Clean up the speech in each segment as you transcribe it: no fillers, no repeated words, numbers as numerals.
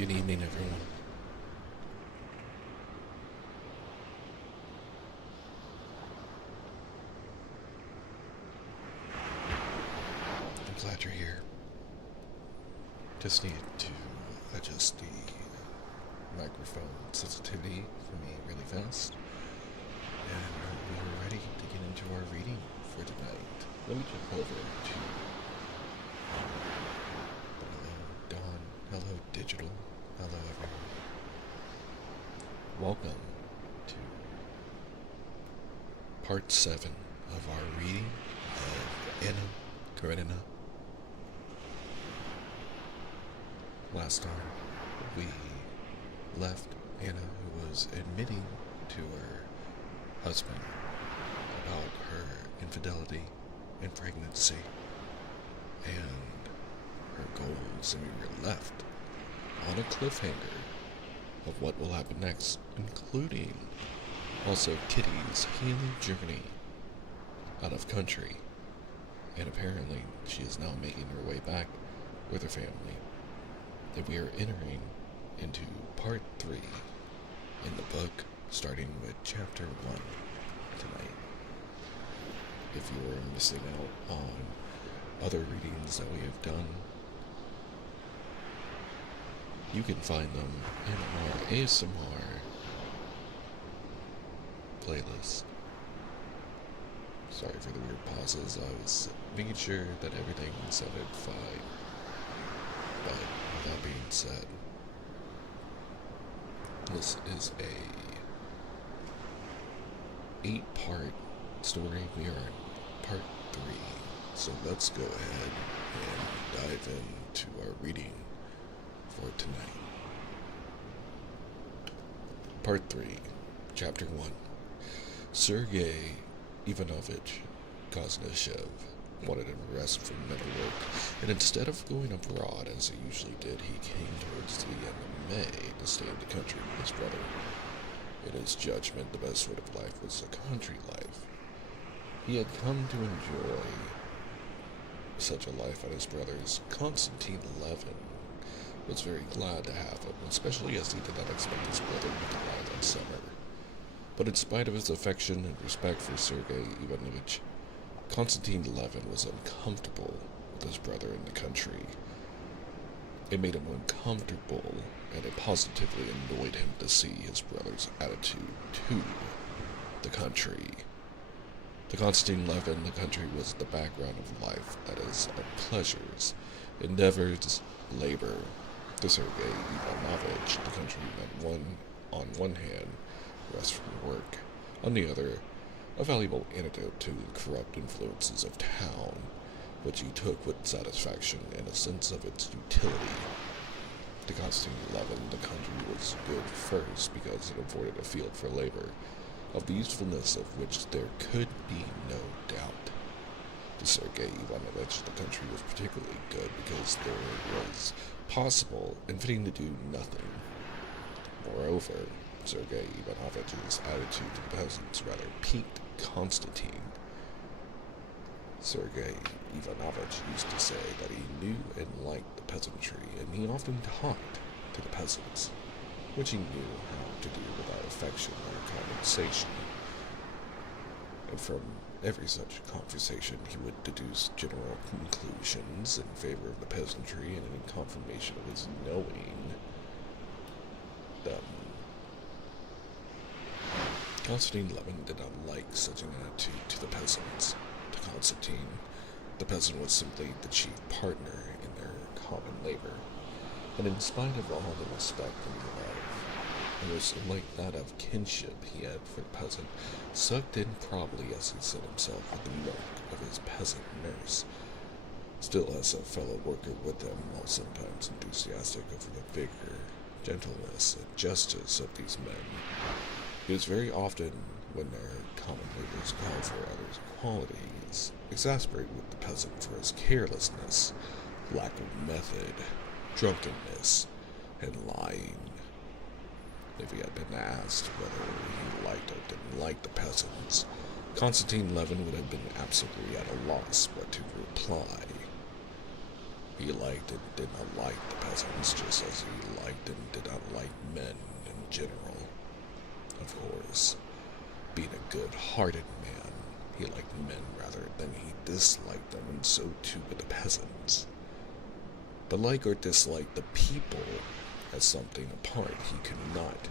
Good evening, everyone. I'm glad you're here. Just need to adjust the microphone sensitivity for me really fast. And we are ready to get into our reading for tonight. Let me jump over to hello, Dawn. Hello, Digital. Hello, everyone. Welcome to part 7 of our reading of Anna Karenina. Last time we left Anna, who was admitting to her husband about her infidelity and pregnancy and her goals, and we were left on a cliffhanger of what will happen next, including also Kitty's healing journey out of country, and apparently she is now making her way back with her family. And we are entering into part 3 in the book, starting with chapter 1 tonight. If you are missing out on other readings that we have done, you can find them in our ASMR playlist. Sorry for the weird pauses. I was making sure that everything sounded fine. But with that being said, this is a 8-part story. We are in part 3. So let's go ahead and dive into our reading for tonight. Part 3, Chapter 1. Sergei Ivanovich Kosnyshev wanted a rest from mental work, and instead of going abroad as he usually did, he came towards the end of May to stay in the country with his brother. In his judgment, the best sort of life was a country life. He had come to enjoy such a life at his brother's. Konstantin Levin was very glad to have him, especially as he did not expect his brother to die that summer. But in spite of his affection and respect for Sergei Ivanovich, Konstantin Levin was uncomfortable with his brother in the country. It made him uncomfortable, and it positively annoyed him to see his brother's attitude to the country. To Konstantin Levin, the country was the background of life, that is, of pleasures, endeavors, labor. To Sergei Ivanovich, the country meant on one hand, rest from work, on the other, a valuable antidote to the corrupt influences of town, which he took with satisfaction and a sense of its utility. To Konstantin Levin, the country was good first because it afforded a field for labor, of the usefulness of which there could be no doubt. To Sergei Ivanovich, the country was particularly good because there was possible and fitting to do nothing. Moreover, Sergei Ivanovich's attitude to the peasants rather piqued Konstantin. Sergei Ivanovich used to say that he knew and liked the peasantry, and he often talked to the peasants, which he knew how to do without affection or compensation. And from every such conversation he would deduce general conclusions in favor of the peasantry and in confirmation of his knowing them. Konstantin Levin did not like such an attitude to the peasants. To Konstantin, the peasant was simply the chief partner in their common labor, and in spite of all the respect and love, it was like that of kinship he had for the peasant, sucked in probably, as he said himself, with the milk of his peasant nurse. Still, as a fellow worker with them, while sometimes enthusiastic over the vigor, gentleness, and justice of these men, it is very often, when their common labors call for others' qualities, exasperated with the peasant for his carelessness, lack of method, drunkenness, and lying. If he had been asked whether he liked or didn't like the peasants, Konstantin Levin would have been absolutely at a loss what to reply. He liked and did not like the peasants, just as he liked and did not like men in general. Of course, being a good-hearted man, he liked men rather than he disliked them, and so too with the peasants. But like or dislike the people as something apart, he could not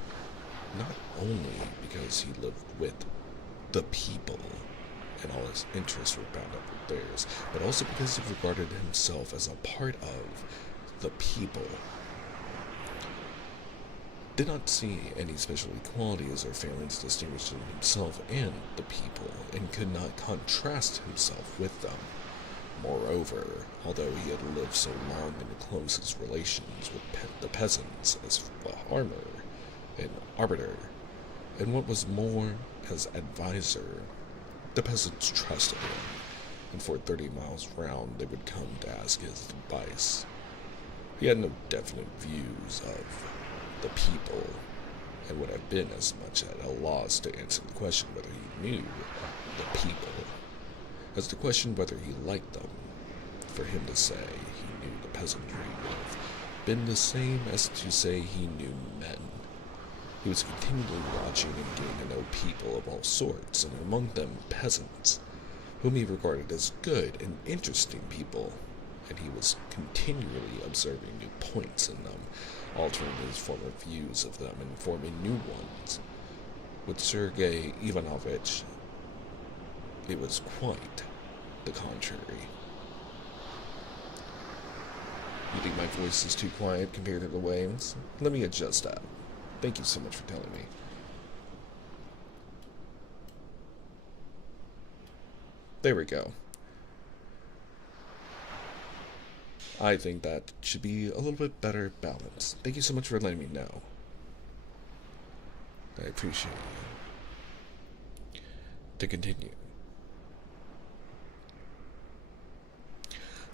only because he lived with the people and all his interests were bound up with theirs, but also because he regarded himself as a part of the people. Did not see any special equalities or failings distinguishing himself and the people, and could not contrast himself with them. Moreover, although he had lived so long in the closest relations with the peasants as a farmer, an arbiter, and what was more, as advisor, the peasants trusted him, and for 30 miles round they would come to ask his advice. He had no definite views of the people, and would have been as much at a loss to answer the question whether he knew the people as the question whether he liked them. For him to say he knew the peasantry would have been the same as to say he knew men. He was continually watching and getting to know people of all sorts, and among them peasants, whom he regarded as good and interesting people, and he was continually observing new points in them, altering his former views of them and forming new ones. With Sergei Ivanovich, it was quite the contrary. You think my voice is too quiet compared to the waves? Let me adjust that. Thank you so much for telling me. There we go. I think that should be a little bit better balanced. Thank you so much for letting me know. I appreciate you. To continue.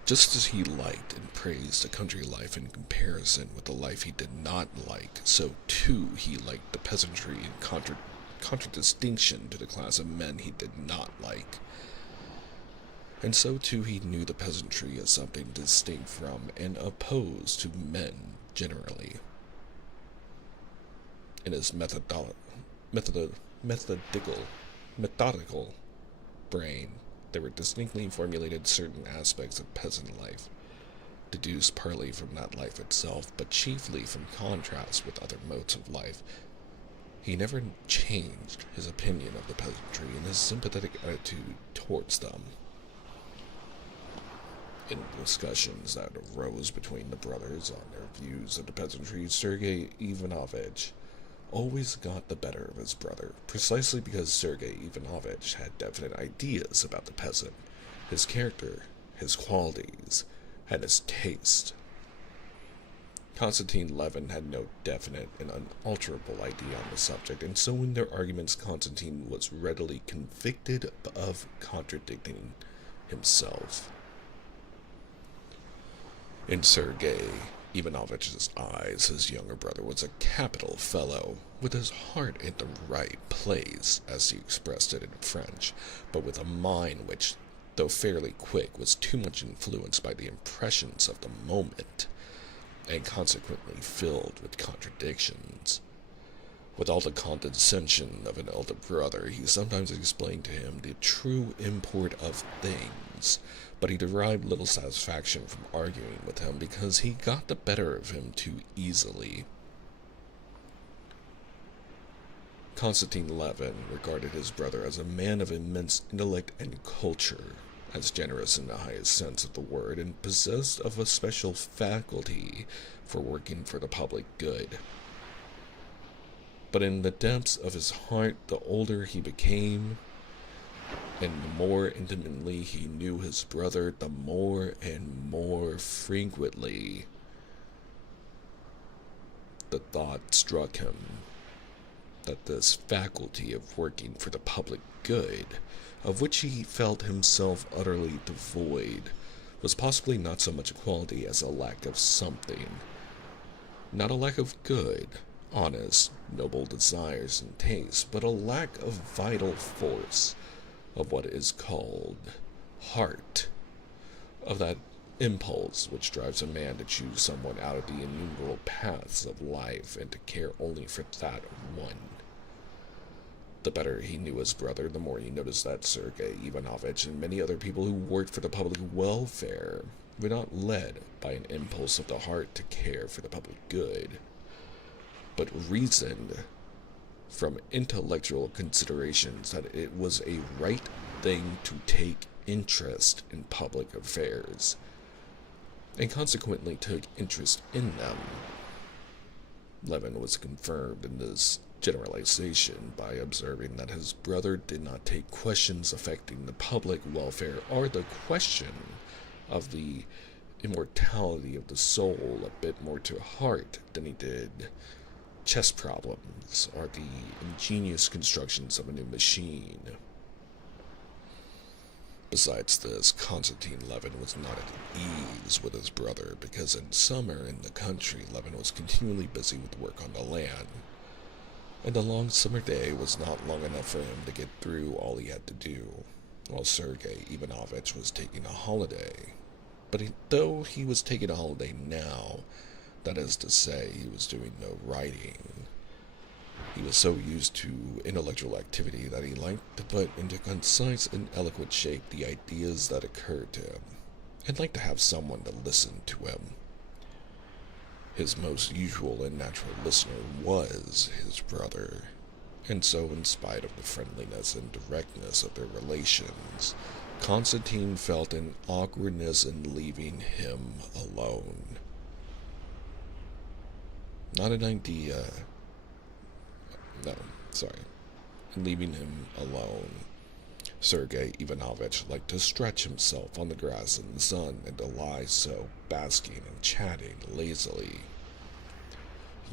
Just as he liked and praised a country life in comparison with the life he did not like, so too he liked the peasantry in contradistinction to the class of men he did not like. And so too he knew the peasantry as something distinct from and opposed to men generally. In his methodical brain, there were distinctly formulated certain aspects of peasant life, deduced partly from that life itself, but chiefly from contrast with other modes of life. He never changed his opinion of the peasantry and his sympathetic attitude towards them. In discussions that arose between the brothers on their views of the peasantry, Sergei Ivanovich always got the better of his brother, precisely because Sergei Ivanovich had definite ideas about the peasant, his character, his qualities, and his taste. Constantine Levin had no definite and unalterable idea on the subject, and so in their arguments Constantine was readily convicted of contradicting himself. In Sergei Ivanovich's eyes, his younger brother was a capital fellow, with his heart in the right place, as he expressed it in French, but with a mind which, though fairly quick, was too much influenced by the impressions of the moment, and consequently filled with contradictions. With all the condescension of an elder brother, he sometimes explained to him the true import of things, but he derived little satisfaction from arguing with him because he got the better of him too easily. Constantine Levin regarded his brother as a man of immense intellect and culture, as generous in the highest sense of the word, and possessed of a special faculty for working for the public good. But in the depths of his heart, the older he became, and the more intimately he knew his brother, the more and more frequently the thought struck him that this faculty of working for the public good, of which he felt himself utterly devoid, was possibly not so much a quality as a lack of something. Not a lack of good, honest, noble desires and tastes, but a lack of vital force, of what is called heart, of that impulse which drives a man to choose someone out of the innumerable paths of life and to care only for that one. The better he knew his brother, the more he noticed that Sergei Ivanovich and many other people who worked for the public welfare were not led by an impulse of the heart to care for the public good, but reasoned from intellectual considerations that it was a right thing to take interest in public affairs, and consequently took interest in them. Levin was confirmed in this generalization by observing that his brother did not take questions affecting the public welfare or the question of the immortality of the soul a bit more to heart than he did chess problems or the ingenious constructions of a new machine. Besides this, Konstantin Levin was not at ease with his brother because in summer in the country, Levin was continually busy with work on the land, and a long summer day was not long enough for him to get through all he had to do, while Sergei Ivanovich was taking a holiday. But though he was taking a holiday now, that is to say, he was doing no writing. He was so used to intellectual activity that he liked to put into concise and eloquent shape the ideas that occurred to him, and liked to have someone to listen to him. His most usual and natural listener was his brother, and so in spite of the friendliness and directness of their relations, Konstantin felt an awkwardness in leaving him alone. Leaving him alone. Sergei Ivanovich liked to stretch himself on the grass in the sun and to lie so, basking and chatting lazily.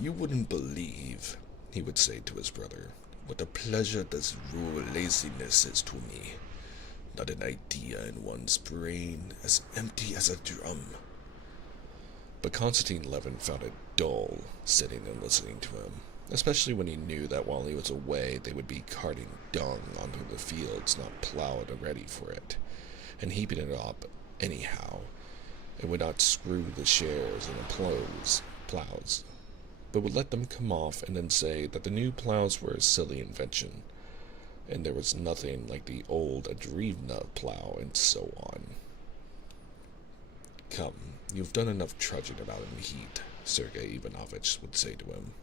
"You wouldn't believe," he would say to his brother, "what a pleasure this rural laziness is to me. Not an idea in one's brain, as empty as a drum." But Konstantin Levin found it dull sitting and listening to him, especially when he knew that while he was away they would be carting dung onto the fields not plowed and ready for it, and heaping it up anyhow, and would not screw the shares in the plows, but would let them come off and then say that the new plows were a silly invention, and there was nothing like the old Adrivna plow, and so on. "Come, you've done enough trudging about in the heat," Sergei Ivanovich would say to him.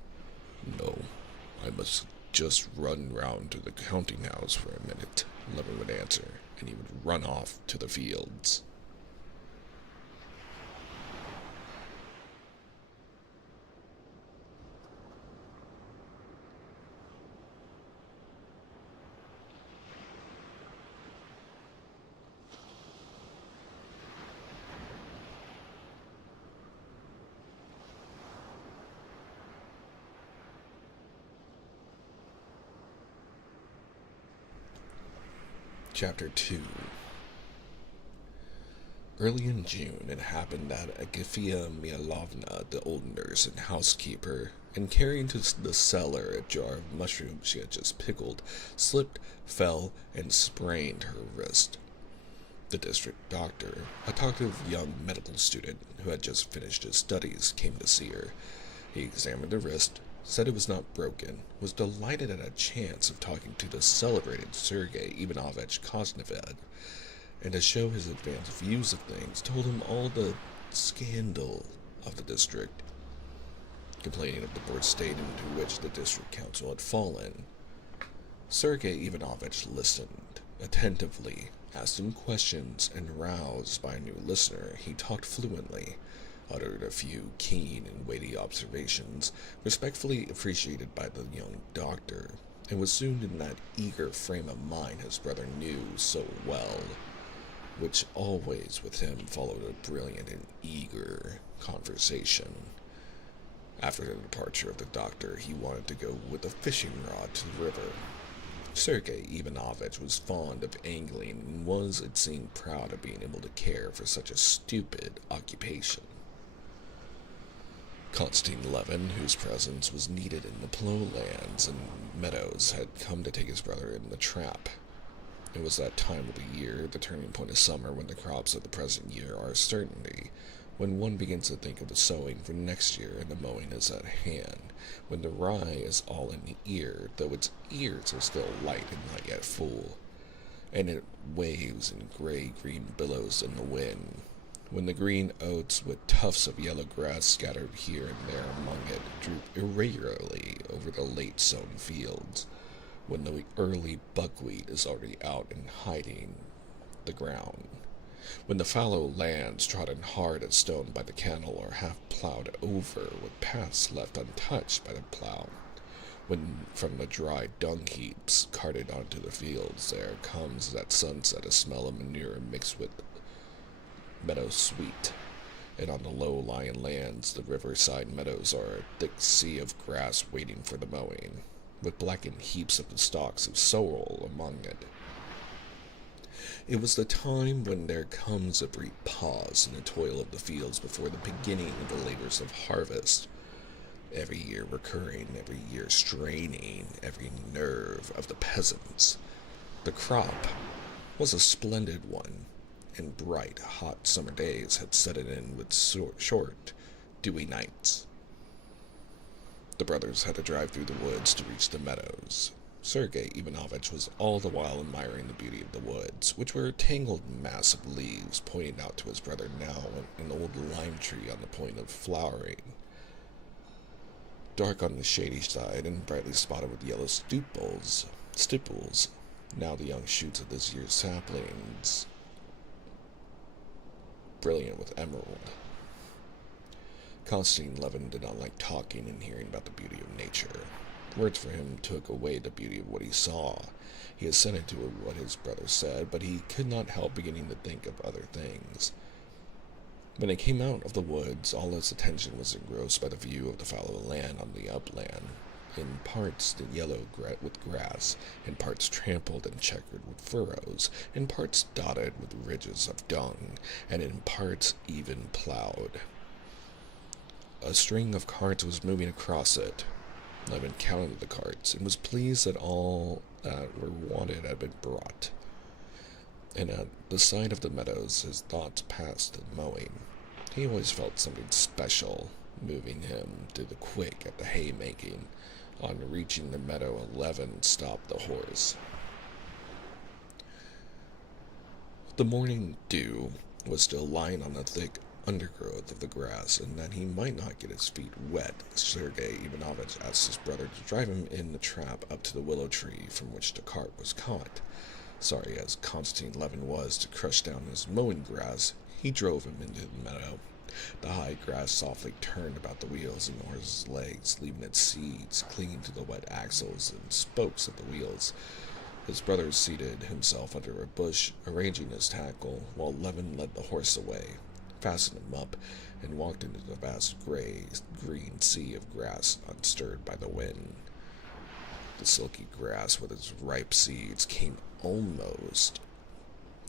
"No, I must just run round to the counting house for a minute," Levin would answer, and he would run off to the fields. Chapter 2. Early in June, it happened that Agafia Mihalovna, the old nurse and housekeeper, in carrying to the cellar a jar of mushrooms she had just pickled, slipped, fell, and sprained her wrist. The district doctor, a talkative young medical student who had just finished his studies, came to see her. He examined the wrist, said it was not broken, was delighted at a chance of talking to the celebrated Sergei Ivanovich Kosnev, and to show his advanced views of things, told him all the scandal of the district, complaining of the poor state into which the district council had fallen. Sergei Ivanovich listened attentively, asked him questions, and roused by a new listener, he talked fluently, uttered a few keen and weighty observations, respectfully appreciated by the young doctor, and was soon in that eager frame of mind his brother knew so well, which always with him followed a brilliant and eager conversation. After the departure of the doctor, he wanted to go with a fishing rod to the river. Sergei Ivanovich was fond of angling and was, it seemed, proud of being able to care for such a stupid occupation. Konstantin Levin, whose presence was needed in the plough lands and meadows, had come to take his brother in the trap. It was that time of the year, the turning point of summer, when the crops of the present year are a certainty, when one begins to think of the sowing for next year and the mowing is at hand, when the rye is all in the ear, though its ears are still light and not yet full, and it waves in gray-green billows in the wind, when the green oats with tufts of yellow grass scattered here and there among it droop irregularly over the late-sown fields, when the early buckwheat is already out and hiding the ground, when the fallow lands trodden hard as stone by the cattle are half plowed over with paths left untouched by the plow, when from the dry dung heaps carted onto the fields there comes at sunset a smell of manure mixed with meadow sweet, and on the low-lying lands the riverside meadows are a thick sea of grass waiting for the mowing, with blackened heaps of the stalks of sorrel among it. It was the time when there comes a brief pause in the toil of the fields before the beginning of the labors of harvest, every year recurring, every year straining every nerve of the peasants. The crop was a splendid one, and bright, hot summer days had set it in with short, dewy nights. The brothers had to drive through the woods to reach the meadows. Sergei Ivanovich was all the while admiring the beauty of the woods, which were a tangled mass of leaves, pointing out to his brother now an old lime tree on the point of flowering, dark on the shady side and brightly spotted with yellow stipules, now the young shoots of this year's saplings, brilliant with emerald. Konstantin Levin did not like talking and hearing about the beauty of nature. Words for him took away the beauty of what he saw. He assented to what his brother said, but he could not help beginning to think of other things. When they came out of the woods, all his attention was engrossed by the view of the fallow land on the upland, in parts yellow with grass, in parts trampled and checkered with furrows, in parts dotted with ridges of dung, and in parts even plowed. A string of carts was moving across it. Levin counted the carts and was pleased that all that were wanted had been brought. And at the sight of the meadows, his thoughts passed to mowing. He always felt something special moving him to the quick at the haymaking. On reaching the meadow, Levin stopped the horse. The morning dew was still lying on the thick undergrowth of the grass, and that he might not get his feet wet, Sergei Ivanovich asked his brother to drive him in the trap up to the willow tree from which the cart was caught. Sorry as Konstantin Levin was to crush down his mowing grass, he drove him into the meadow. The high grass softly turned about the wheels and the horse's legs, leaving its seeds clinging to the wet axles and spokes of the wheels. His brother seated himself under a bush, arranging his tackle, while Levin led the horse away, fastened him up, and walked into the vast green sea of grass unstirred by the wind. The silky grass with its ripe seeds came almost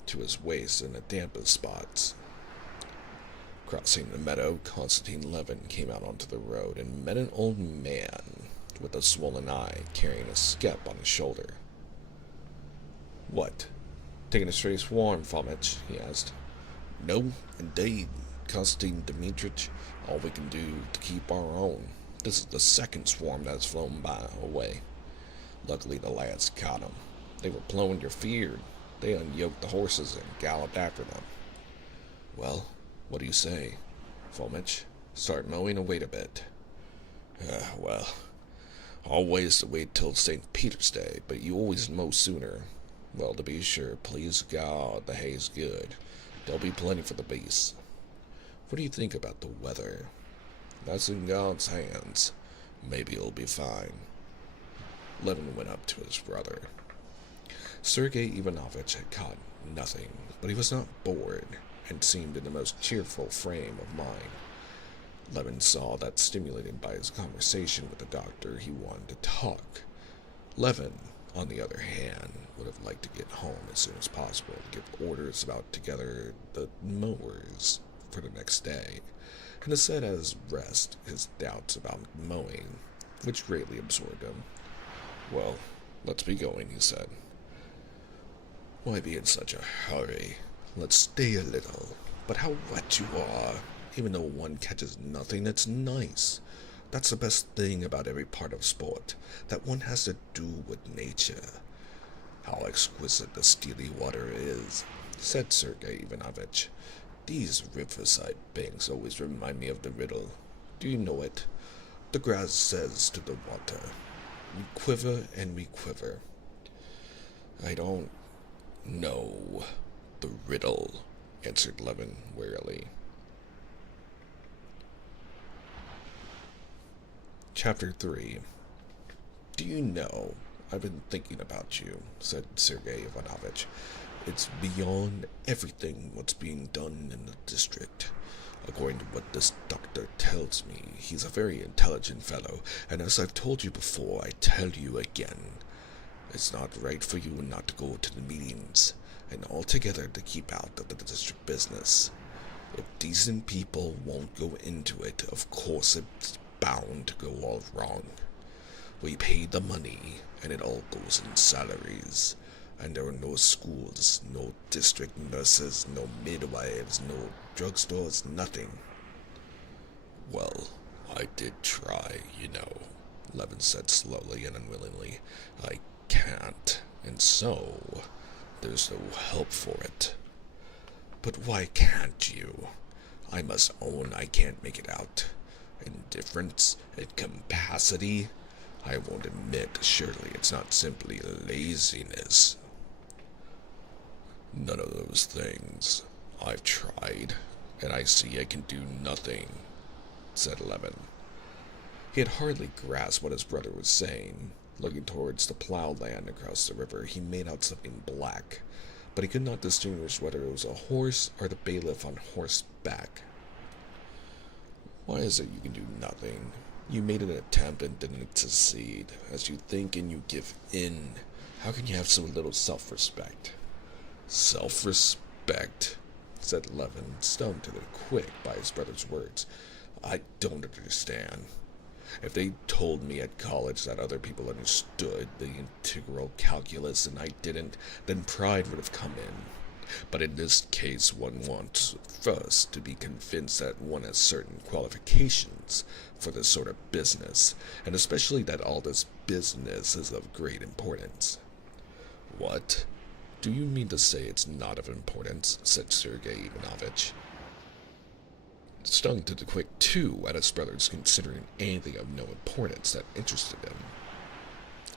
to his waist in the dampest spots. Crossing the meadow, Konstantin Levin came out onto the road and met an old man with a swollen eye carrying a skep on his shoulder. "What, taking a stray swarm, Fomitch?" he asked. "No, indeed, Konstantin Dmitrich. All we can do to keep our own. This is the second swarm that has flown away. Luckily the lads caught 'em. They were blowing your fear. They unyoked the horses and galloped after them." "Well, what do you say, Fomitch? Start mowing or wait a bit?" Well, always to wait till St. Peter's Day, but you always mow sooner. Well, to be sure, please God, the hay's good. There'll be plenty for the beasts. What do you think about the weather?" "That's in God's hands. Maybe it'll be fine." Levin went up to his brother. Sergei Ivanovich had caught nothing, but he was not bored, and seemed in the most cheerful frame of mind. Levin saw that, stimulated by his conversation with the doctor, he wanted to talk. Levin, on the other hand, would have liked to get home as soon as possible to give orders about together the mowers for the next day, and to set at rest his doubts about mowing, which greatly absorbed him. "Well, let's be going," he said. Why be in such a hurry? Let's stay a little. But how wet you are! Even though one catches nothing, it's nice. That's the best thing about every part of sport, that one has to do with nature. How exquisite the steely water is, said Sergei Ivanovich. These riverside banks always remind me of the riddle. Do you know it? The grass says to the water, we quiver and we quiver. I don't know the riddle, answered Levin wearily. Chapter 3. Do you know, I've been thinking about you, said Sergei Ivanovich. It's beyond everything what's being done in the district. According to what this doctor tells me, he's a very intelligent fellow, and as I've told you before, I tell you again, it's not right for you not to go to the meetings, and altogether to keep out of the district business. If decent people won't go into it, of course it's bound to go all wrong. We pay the money, and it all goes in salaries. And there are no schools, no district nurses, no midwives, no drugstores, nothing. Well, I did try, you know, Levin said slowly and unwillingly. I can't, and so there's no help for it. But why can't you? I must own I can't make it out. Indifference, incapacity. I won't admit, surely it's not simply laziness. None of those things. I've tried, and I see I can do nothing, said Levin. He had hardly grasped what his brother was saying. Looking towards the plowed land across the river, he made out something black, but he could not distinguish whether it was a horse or the bailiff on horseback. Why is it you can do nothing? You made an attempt and didn't succeed. As you think and you give in, how can you have so little self-respect? Self-respect, said Levin, stung to the quick by his brother's words. I don't understand. If they told me at college that other people understood the integral calculus and I didn't, then pride would have come in. But in this case, one wants first to be convinced that one has certain qualifications for this sort of business, and especially that all this business is of great importance. What? Do you mean to say it's not of importance? Said Sergei Ivanovich. Stung to the quick, too, at his brother's considering anything of no importance that interested him,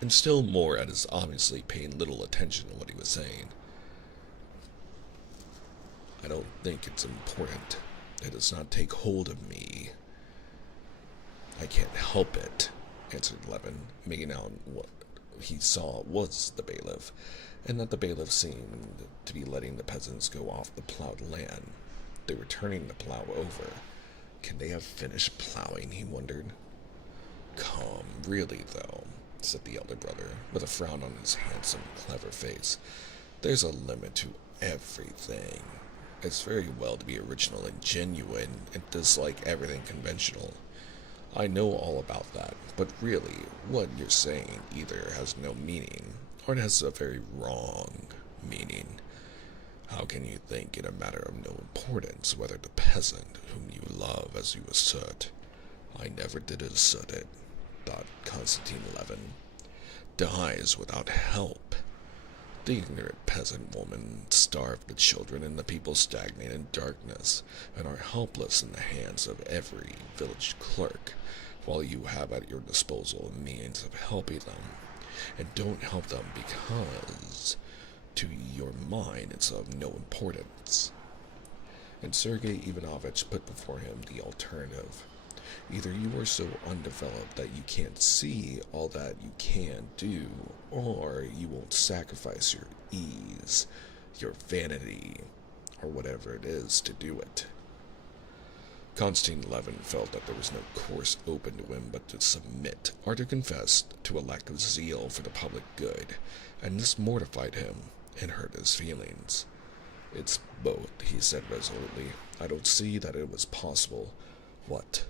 and still more at his obviously paying little attention to what he was saying. I don't think it's important. It does not take hold of me. I can't help it, answered Levin, making out what he saw was the bailiff, and that the bailiff seemed to be letting the peasants go off the plowed land. They were turning the plow over. Can they have finished plowing, he wondered. Come, really, though, said the elder brother, with a frown on his handsome, clever face. There's a limit to everything. It's very well to be original and genuine, and dislike everything conventional. I know all about that, but really, what you're saying either has no meaning, or it has a very wrong meaning. How can you think it a matter of no importance whether the peasant whom you love as you assert? I never did assert it, thought Konstantin Levin, dies without help. The ignorant peasant woman starved the children, and the people stagnate in darkness, and are helpless in the hands of every village clerk, while you have at your disposal a means of helping them, and don't help them because, to your mind, it's of no importance. And Sergei Ivanovich put before him the alternative. Either you are so undeveloped that you can't see all that you can do, or you won't sacrifice your ease, your vanity, or whatever it is to do it. Konstantin Levin felt that there was no course open to him but to submit, or to confess to a lack of zeal for the public good, and this mortified him and hurt his feelings. It's both, he said resolutely. I don't see that it was possible. What?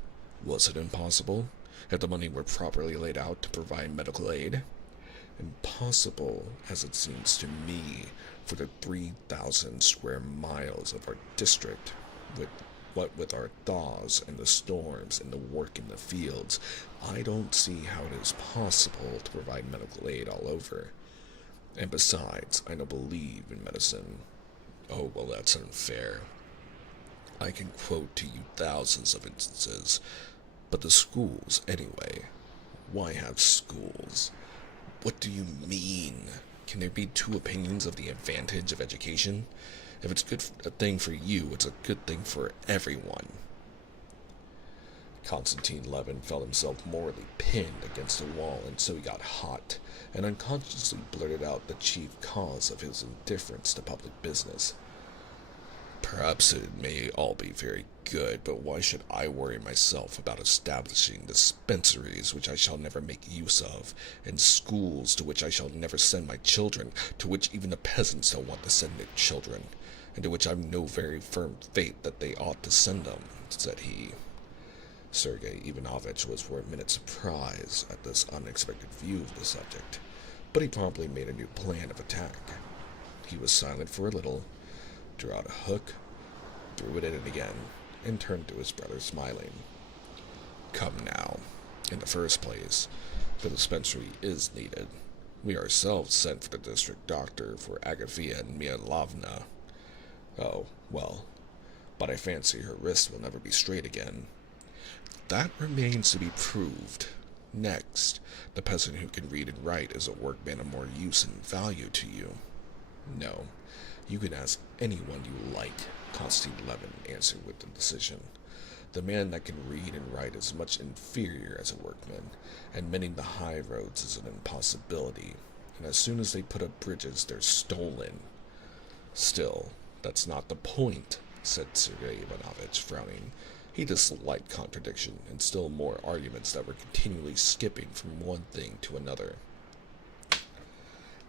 Was it impossible? If the money were properly laid out to provide medical aid? Impossible as it seems to me for the 3,000 square miles of our district, with what with our thaws and the storms and the work in the fields, I don't see how it is possible to provide medical aid all over. And besides, I don't believe in medicine. Oh, well, that's unfair. I can quote to you thousands of instances, but the schools, anyway. Why have schools? What do you mean? Can there be two opinions of the advantage of education? If it's a thing for you, it's a good thing for everyone. Konstantin Levin felt himself morally pinned against a wall, and so he got hot, and unconsciously blurted out the chief cause of his indifference to public business. Perhaps it may all be very good, but why should I worry myself about establishing dispensaries which I shall never make use of, and schools to which I shall never send my children, to which even the peasants don't want to send their children, and to which I've no very firm faith that they ought to send them, said he. Sergei Ivanovich was for a minute surprised at this unexpected view of the subject, but he promptly made a new plan of attack. He was silent for a little, drew out a hook, threw it in again, and turned to his brother, smiling. Come now. In the first place, the dispensary is needed. We ourselves sent for the district doctor for Agafea Mihalovna. Oh, well, but I fancy her wrist will never be straight again. That remains to be proved. Next, the peasant who can read and write is a workman of more use and value to you. No, you can ask anyone you like, Konstantin Levin answered with decision. The man that can read and write is much inferior as a workman, and mending the high roads is an impossibility, and as soon as they put up bridges, they're stolen. Still, that's not the point, said Sergei Ivanovich, frowning. He disliked contradiction, and still more arguments that were continually skipping from one thing to another,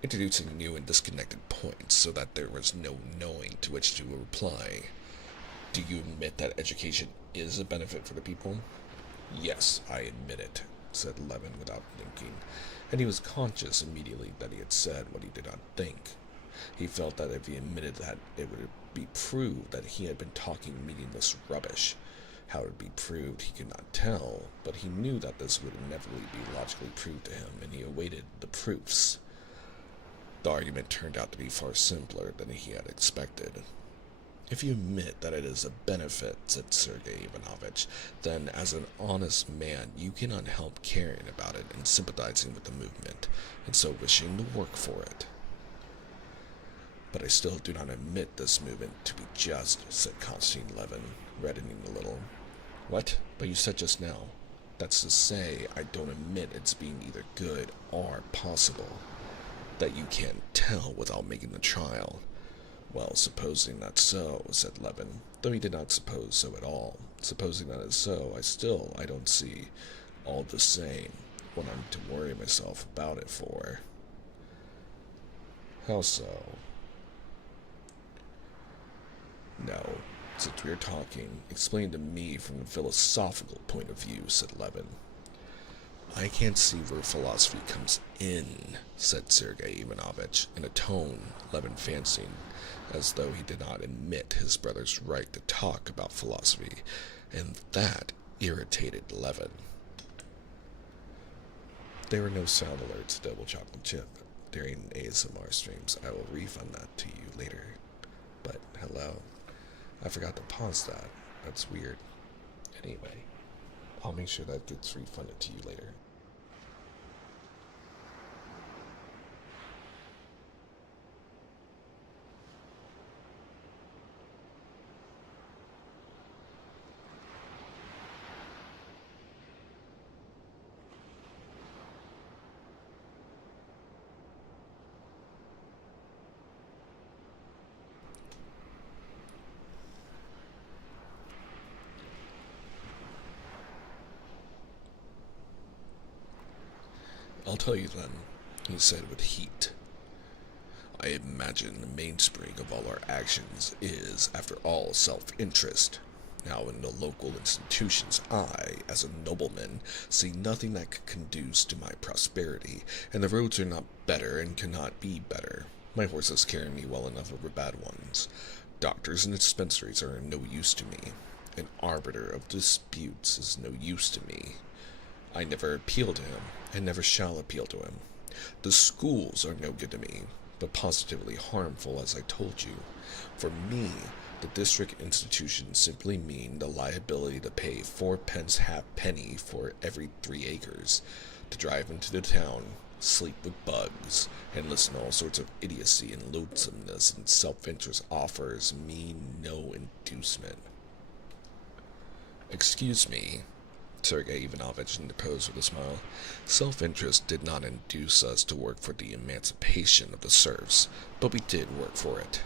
introducing new and disconnected points so that there was no knowing to which to reply. Do you admit that education is a benefit for the people? Yes, I admit it, said Levin without blinking, and he was conscious immediately that he had said what he did not think. He felt that if he admitted that, it would be proved that he had been talking meaningless rubbish. How it would be proved he could not tell, but he knew that this would inevitably be logically proved to him, and he awaited the proofs. The argument turned out to be far simpler than he had expected. If you admit that it is a benefit, said Sergei Ivanovich, then as an honest man you cannot help caring about it and sympathizing with the movement, and so wishing to work for it. But I still do not admit this movement to be just, said Konstantin Levin, reddening a little. What? But you said just now. That's to say, I don't admit its being either good or possible. That you can't tell without making the trial. Well, supposing that's so, said Levin, though he did not suppose so at all. Supposing that is so, I don't see, all the same, what I'm to worry myself about it for. How so? No, since we are talking, explain to me from a philosophical point of view, said Levin. I can't see where philosophy comes in, said Sergei Ivanovich, in a tone Levin fancied, as though he did not admit his brother's right to talk about philosophy, and that irritated Levin. There were no sound alerts to Double Chocolate Chip during ASMR streams. I will refund that to you later. But, hello. I forgot to pause that. That's weird. Anyway, I'll make sure that gets refunded to you later. I'll tell you then, he said with heat. I imagine the mainspring of all our actions is, after all, self-interest. Now, in the local institutions, I, as a nobleman, see nothing that could conduce to my prosperity, and the roads are not better and cannot be better. My horses carry me well enough over bad ones. Doctors and dispensaries are no use to me. An arbiter of disputes is no use to me. I never appeal to him, and never shall appeal to him. The schools are no good to me, but positively harmful, as I told you. For me, the district institutions simply mean the liability to pay 4 pence halfpenny for every 3 acres, to drive into the town, sleep with bugs, and listen to all sorts of idiocy and loathsomeness and self-interest offers me no inducement. Excuse me, Sergei Ivanovich interposed with a smile. Self-interest did not induce us to work for the emancipation of the serfs, but we did work for it.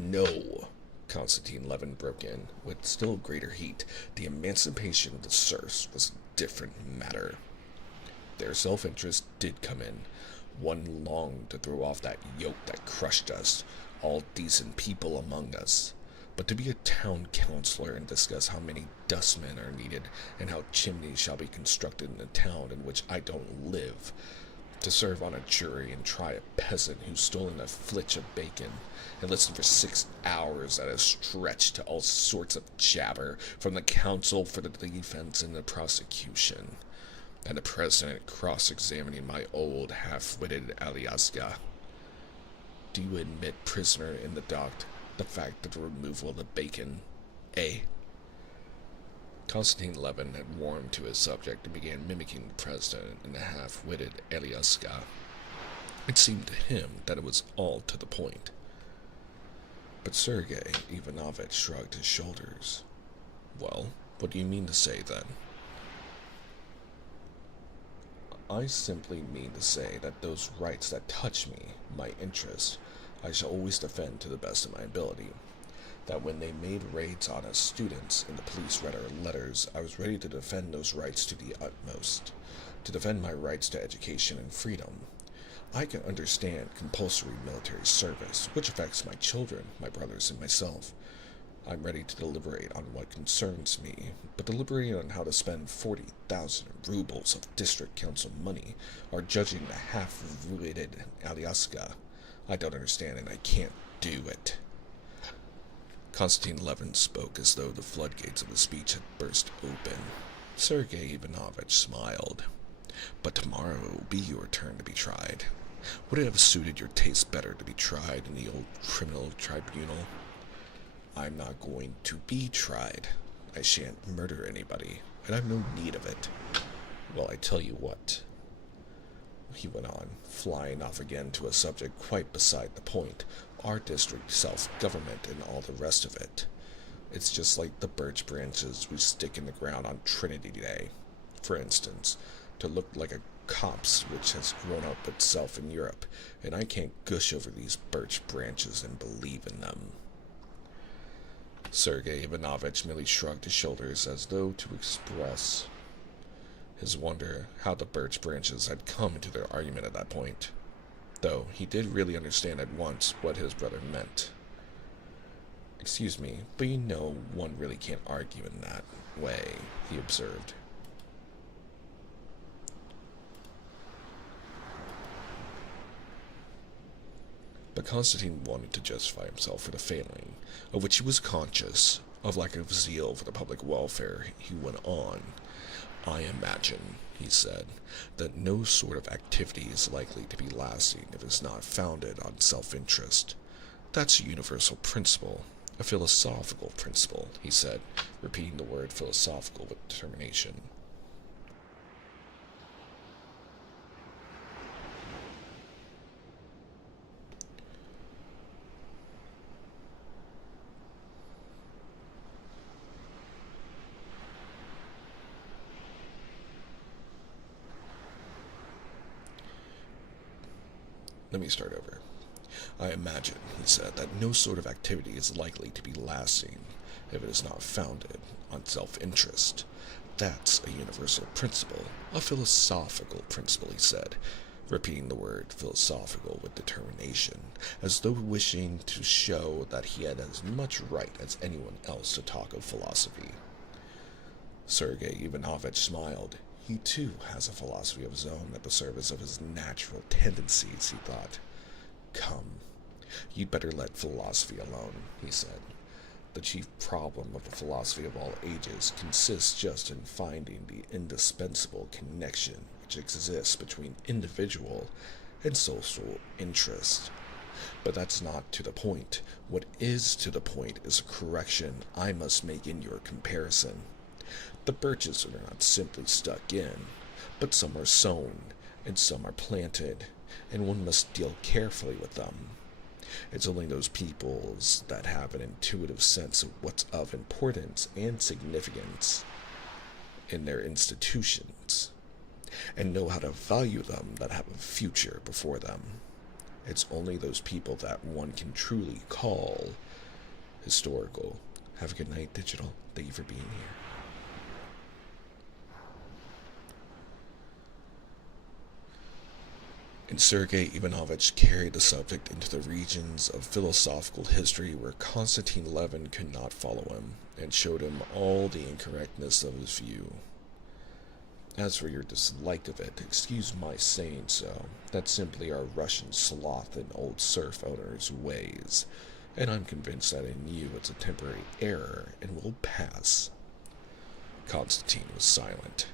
No, Konstantin Levin broke in, with still greater heat. The emancipation of the serfs was a different matter. Their self-interest did come in. One longed to throw off that yoke that crushed us, all decent people among us. But to be a town councillor and discuss how many dustmen are needed and how chimneys shall be constructed in a town in which I don't live, to serve on a jury and try a peasant who's stolen a flitch of bacon, and listen for 6 hours at a stretch to all sorts of jabber from the counsel for the defense and the prosecution, and the president cross-examining my old half-witted Alyaska. Do you admit, prisoner in the dock, the fact of the removal of the bacon, eh? Konstantin Levin had warmed to his subject and began mimicking the president in the half-witted Alyaska. It seemed to him that it was all to the point. But Sergei Ivanovich shrugged his shoulders. Well, what do you mean to say, then? I simply mean to say that those rights that touch me, my interests, I shall always defend to the best of my ability. That when they made raids on us students and the police read our letters, I was ready to defend those rights to the utmost, to defend my rights to education and freedom. I can understand compulsory military service, which affects my children, my brothers, and myself. I'm ready to deliberate on what concerns me, but deliberating on how to spend 40,000 rubles of district council money, or judging the half-witted Alyaska, I don't understand and I can't do it. Konstantin Levin spoke as though the floodgates of his speech had burst open. Sergei Ivanovich smiled. But tomorrow it will be your turn to be tried. Would it have suited your taste better to be tried in the old criminal tribunal? I'm not going to be tried. I shan't murder anybody, and I've no need of it. Well, I tell you what, he went on, flying off again to a subject quite beside the point, our district self-government and all the rest of it. It's just like the birch branches we stick in the ground on Trinity Day, for instance, to look like a copse which has grown up itself in Europe, and I can't gush over these birch branches and believe in them. Sergei Ivanovich merely shrugged his shoulders as though to express his wonder how the birch branches had come into their argument at that point, though he did really understand at once what his brother meant. Excuse me, but you know one really can't argue in that way, he observed. But Constantine wanted to justify himself for the failing, of which he was conscious, of lack of zeal for the public welfare. He went on. I imagine, he said, that no sort of activity is likely to be lasting if it is not founded on self-interest. That's a universal principle, a philosophical principle, he said, repeating the word philosophical with determination. Let me start over. I imagine, he said, that no sort of activity is likely to be lasting if it is not founded on self-interest. That's a universal principle, a philosophical principle, he said. repeating the word philosophical with determination, as though wishing to show that he had as much right as anyone else to talk of philosophy. Sergei Ivanovich smiled. He too has a philosophy of his own at the service of his natural tendencies, he thought. Come, you'd better let philosophy alone, he said. The chief problem of the philosophy of all ages consists just in finding the indispensable connection which exists between individual and social interest. But that's not to the point. What is to the point is a correction I must make in your comparison. The birches are not simply stuck in, but some are sown, and some are planted, and one must deal carefully with them. It's only those peoples that have an intuitive sense of what's of importance and significance in their institutions, and know how to value them that have a future before them. It's only those people that one can truly call historical. Have a good night, Digital. Thank you for being here. And Sergei Ivanovich carried the subject into the regions of philosophical history where Konstantin Levin could not follow him, and showed him all the incorrectness of his view. As for your dislike of it, excuse my saying so, that's simply our Russian sloth and old serf owners' ways, and I'm convinced that in you it's a temporary error and will pass. Konstantin was silent.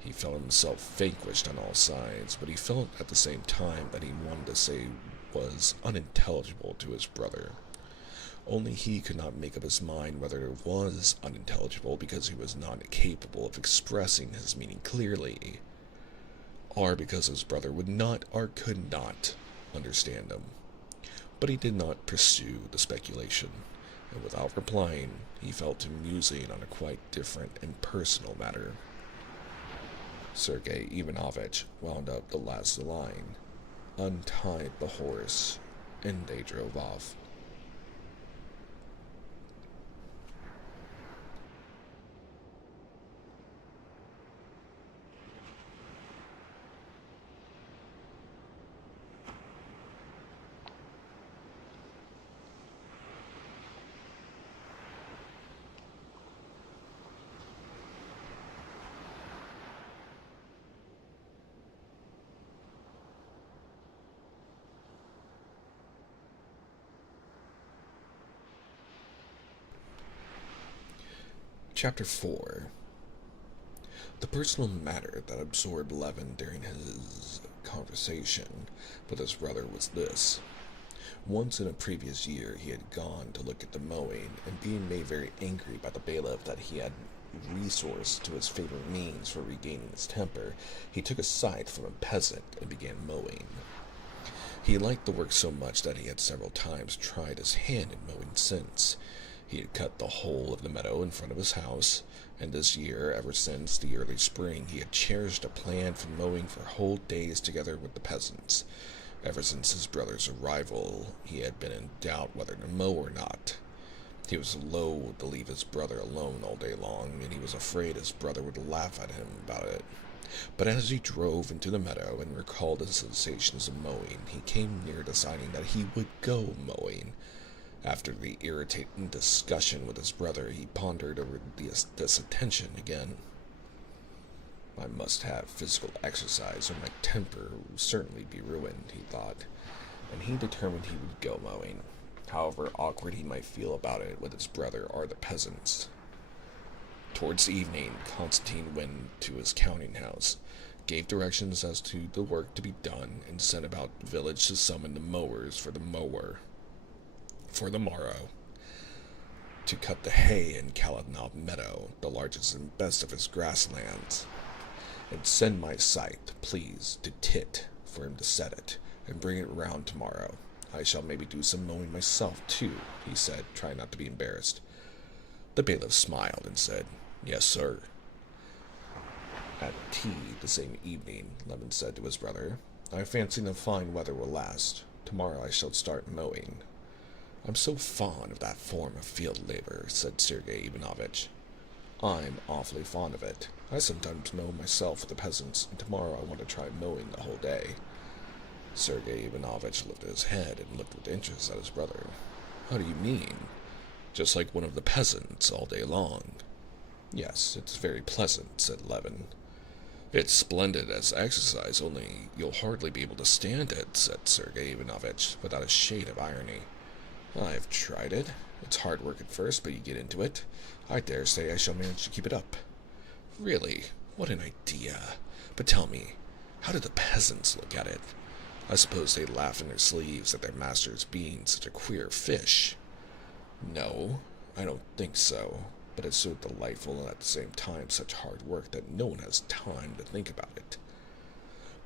He felt himself vanquished on all sides, but he felt at the same time that he wanted to say was unintelligible to his brother. Only he could not make up his mind whether it was unintelligible because he was not capable of expressing his meaning clearly, or because his brother would not or could not understand him. But he did not pursue the speculation, and without replying, he fell to musing on a quite different and personal matter. Sergei Ivanovich wound up the last line, untied the horse, and they drove off. Chapter 4. The personal matter that absorbed Levin during his conversation with his brother was this. Once in a previous year he had gone to look at the mowing, and being made very angry by the bailiff that he had resource to his favorite means for regaining his temper, he took a scythe from a peasant and began mowing. He liked the work so much that he had several times tried his hand in mowing since. He had cut the whole of the meadow in front of his house, and this year, ever since the early spring, he had cherished a plan for mowing for whole days together with the peasants. Ever since his brother's arrival, he had been in doubt whether to mow or not. He was loath to leave his brother alone all day long, and he was afraid his brother would laugh at him about it. But as he drove into the meadow and recalled the sensations of mowing, he came near deciding that he would go mowing. After the irritating discussion with his brother, he pondered over this attention again. I must have physical exercise, or my temper will certainly be ruined, he thought, and he determined he would go mowing, however awkward he might feel about it with his brother or the peasants. Towards evening, Konstantin went to his counting house, gave directions as to the work to be done, and sent about the village to summon the mowers for the morrow, to cut the hay in Kaladnov meadow, the largest and best of his grasslands. And send my scythe, please, to Tit, for him to set it, and bring it round tomorrow. I shall maybe do some mowing myself, too, he said, trying not to be embarrassed. The bailiff smiled and said, Yes, sir. At tea the same evening, Levin said to his brother, I fancy the fine weather will last. Tomorrow I shall start mowing. I'm so fond of that form of field labor, said Sergei Ivanovich. I'm awfully fond of it. I sometimes mow myself with the peasants, and tomorrow I want to try mowing the whole day. Sergei Ivanovich lifted his head and looked with interest at his brother. How do you mean? Just like one of the peasants all day long. Yes, it's very pleasant, said Levin. It's splendid as exercise, only you'll hardly be able to stand it, said Sergei Ivanovich, without a shade of irony. I've tried it. It's hard work at first, but you get into it. I dare say I shall manage to keep it up. Really? What an idea. But tell me, how do the peasants look at it? I suppose they laugh in their sleeves at their master's being such a queer fish. No, I don't think so. But it's so delightful and at the same time such hard work that no one has time to think about it.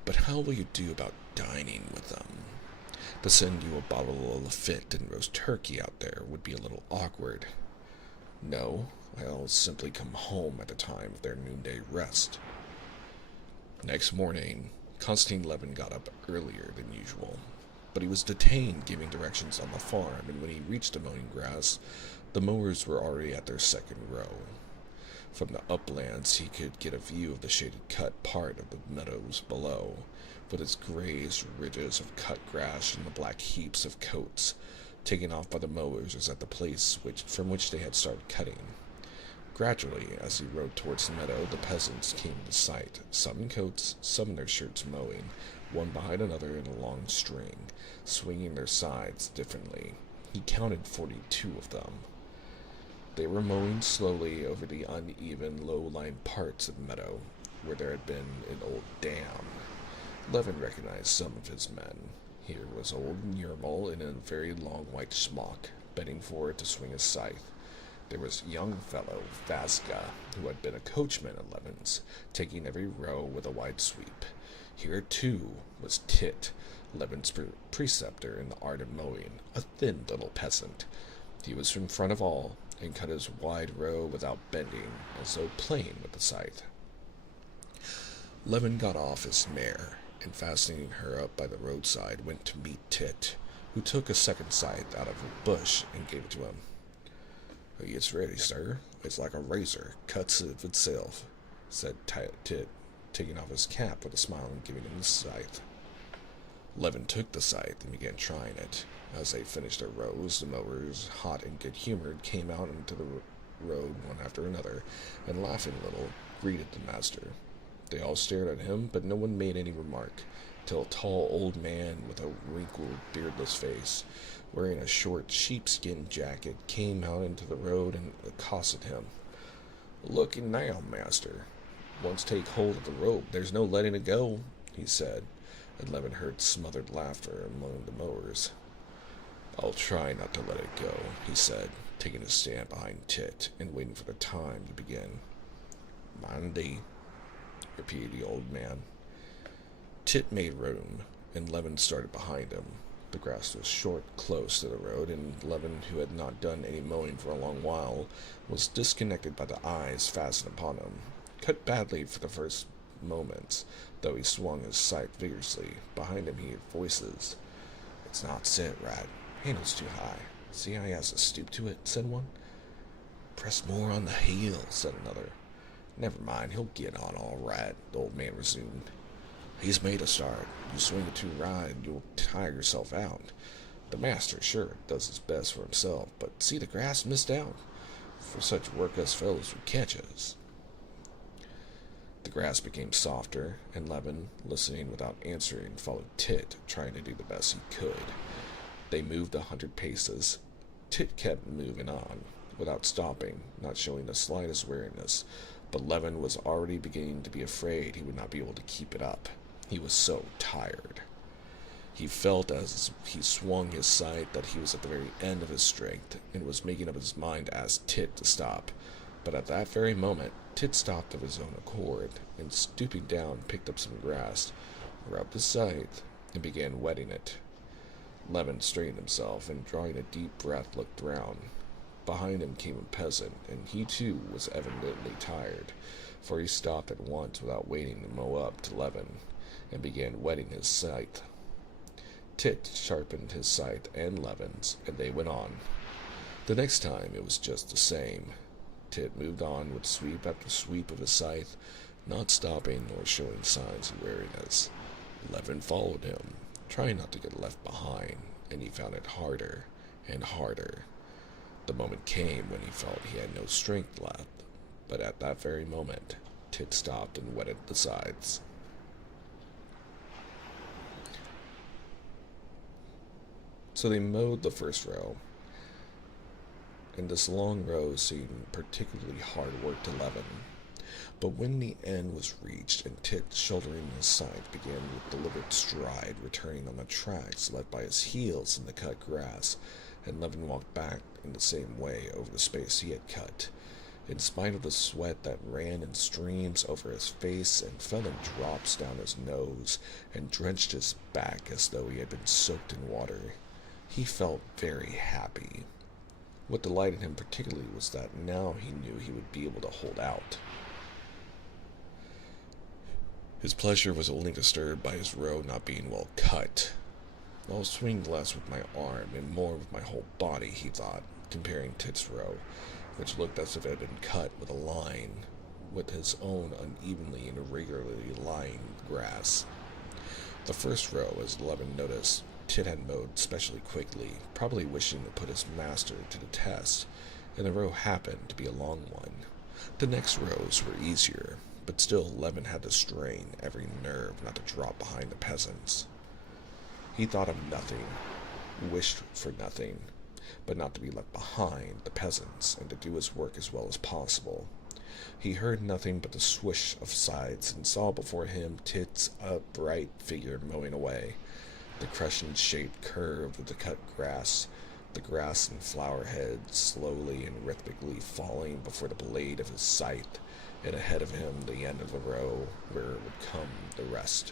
But how will you do about dining with them? To send you a bottle of Lafitte and roast turkey out there would be a little awkward. No, I'll simply come home at the time of their noonday rest. Next morning, Konstantin Levin got up earlier than usual, but he was detained giving directions on the farm, and when he reached the mowing grass, the mowers were already at their second row. From the uplands he could get a view of the shaded cut part of the meadows below, with its grazed ridges of cut grass and the black heaps of coats taken off by the mowers as at the place from which they had started cutting. Gradually, as he rode towards the meadow, the peasants came into sight, some in coats, some in their shirts mowing, one behind another in a long string, swinging their scythes differently. He counted 42 of them. They were mowing slowly over the uneven, low-lying parts of the meadow, where there had been an old dam. Levin recognized some of his men. Here was old Yermol in a very long white smock, bending forward to swing his scythe. There was young fellow Vaska, who had been a coachman at Levin's, taking every row with a wide sweep. Here, too, was Tit, Levin's preceptor in the art of mowing, a thin little peasant. He was in front of all, and cut his wide row without bending, as though playing with the scythe. Levin got off his mare, and fastening her up by the roadside, went to meet Tit, who took a second scythe out of a bush and gave it to him. "It's ready, sir. It's like a razor, cuts of itself," said Tit, taking off his cap with a smile and giving him the scythe. Levin took the scythe and began trying it. As they finished their rows, the mowers, hot and good-humored, came out into the road one after another, and laughing a little, greeted the master. They all stared at him, but no one made any remark, till a tall old man with a wrinkled, beardless face, wearing a short sheepskin jacket, came out into the road and accosted him. "Looking now, master. Once take hold of the rope, there's no letting it go," he said, and Levin heard smothered laughter among the mowers. "I'll try not to let it go," he said, taking a stand behind Tit and waiting for the time to begin. "Mandy," repeated the old man. Tit made room, and Levin started behind him. The grass was short, close to the road, and Levin, who had not done any mowing for a long while, was disconnected by the eyes fastened upon him. Cut badly for the first moments, though he swung his scythe vigorously. Behind him he heard voices. "It's not set right. Handle's too high. See how he has to stoop to it," said one. "Press more on the heel," said another. "Never mind, he'll get on all right," the old man resumed. "He's made a start. You swing it too right and you'll tire yourself out. The master, sure, does his best for himself, but see the grass missed out. For such work us fellows would catch us." The grass became softer, and Levin, listening without answering, followed Tit, trying to do the best he could. They moved 100 paces. Tit kept moving on, without stopping, not showing the slightest weariness, but Levin was already beginning to be afraid he would not be able to keep it up. He was so tired. He felt as he swung his scythe that he was at the very end of his strength, and was making up his mind to ask Tit to stop. But at that very moment, Tit stopped of his own accord, and stooping down, picked up some grass, rubbed his scythe, and began wetting it. Levin straightened himself, and drawing a deep breath, looked round. Behind him came a peasant, and he too was evidently tired, for he stopped at once without waiting to mow up to Levin, and began wetting his scythe. Tit sharpened his scythe and Levin's, and they went on. The next time it was just the same. Tit moved on with sweep after sweep of his scythe, not stopping nor showing signs of weariness. Levin followed him, trying not to get left behind, and he found it harder and harder. The moment came when he felt he had no strength left, but at that very moment, Tit stopped and wetted the sides. So they mowed the first row, and this long row seemed particularly hard work to Levin. But when the end was reached and Tit, shouldering his scythe, began with deliberate stride returning on the tracks left by his heels in the cut grass, and Levin walked back in the same way over the space he had cut, in spite of the sweat that ran in streams over his face and fell in drops down his nose and drenched his back as though he had been soaked in water. He felt very happy. What delighted him particularly was that now he knew he would be able to hold out. His pleasure was only disturbed by his row not being well cut. I'll swing less with my arm and more with my whole body, he thought, comparing Tit's row, which looked as if it had been cut with a line, with his own unevenly and irregularly lying grass. The first row, as Levin noticed, Tit had mowed specially quickly, probably wishing to put his master to the test, and the row happened to be a long one. The next rows were easier, but still Levin had to strain every nerve not to drop behind the peasants. He thought of nothing, wished for nothing, but not to be left behind the peasants and to do his work as well as possible. He heard nothing but the swish of scythes and saw before him Tit's upright figure mowing away, the crescent-shaped curve of the cut grass, the grass and flower heads slowly and rhythmically falling before the blade of his scythe, and ahead of him the end of the row where would come the rest.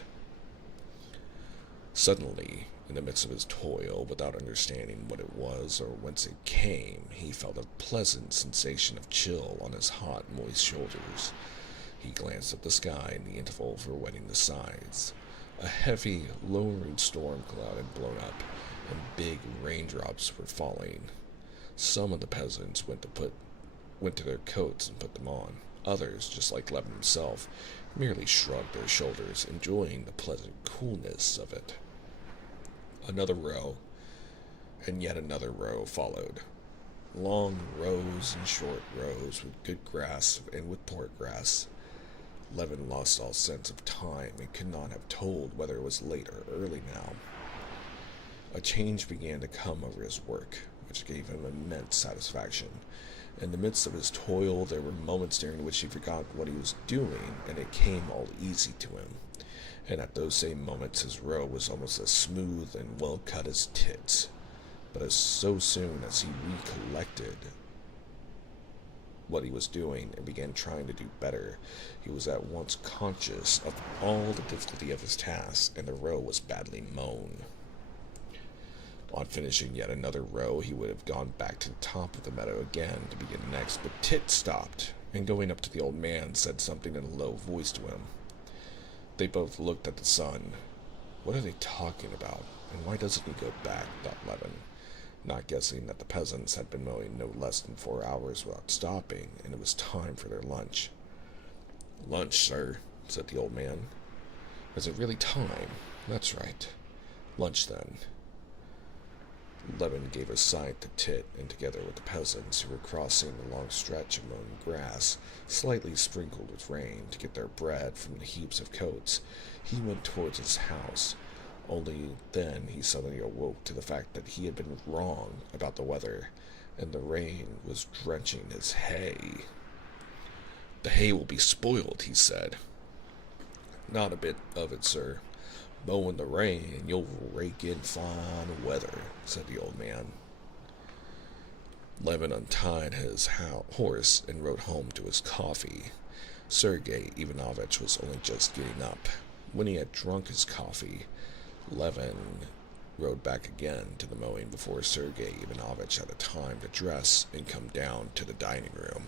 Suddenly, in the midst of his toil, without understanding what it was or whence it came, he felt a pleasant sensation of chill on his hot, moist shoulders. He glanced at the sky in the interval for wetting the sides. A heavy, lowering storm cloud had blown up, and big raindrops were falling. Some of the peasants went to their coats and put them on. Others, just like Levin himself, merely shrugged their shoulders, enjoying the pleasant coolness of it. Another row, and yet another row followed. Long rows and short rows with good grass and with poor grass. Levin lost all sense of time and could not have told whether it was late or early now. A change began to come over his work, which gave him immense satisfaction. In the midst of his toil, there were moments during which he forgot what he was doing, and it came all easy to him. And at those same moments his row was almost as smooth and well cut as Tit's. But as so soon as he recollected what he was doing and began trying to do better, he was at once conscious of all the difficulty of his task, and the row was badly mown. On finishing yet another row, he would have gone back to the top of the meadow again to begin next, but Tit stopped, and going up to the old man, said something in a low voice to him. They both looked at the sun. What are they talking about, and why doesn't he go back, thought Levin, not guessing that the peasants had been mowing no less than 4 hours without stopping, and it was time for their lunch. Lunch, sir, said the old man. Is it really time? That's right. Lunch, then. Levin gave a scythe to Tit, and together with the peasants who were crossing the long stretch of mown grass, slightly sprinkled with rain, to get their bread from the heaps of coats, he went towards his house. Only then he suddenly awoke to the fact that he had been wrong about the weather, and the rain was drenching his hay. The hay will be spoiled, he said. Not a bit of it, sir. Mow in the rain, and you'll rake in fine weather, said the old man. Levin untied his horse and rode home to his coffee. Sergei Ivanovich was only just getting up. When he had drunk his coffee, Levin rode back again to the mowing before Sergei Ivanovich had the time to dress and come down to the dining room.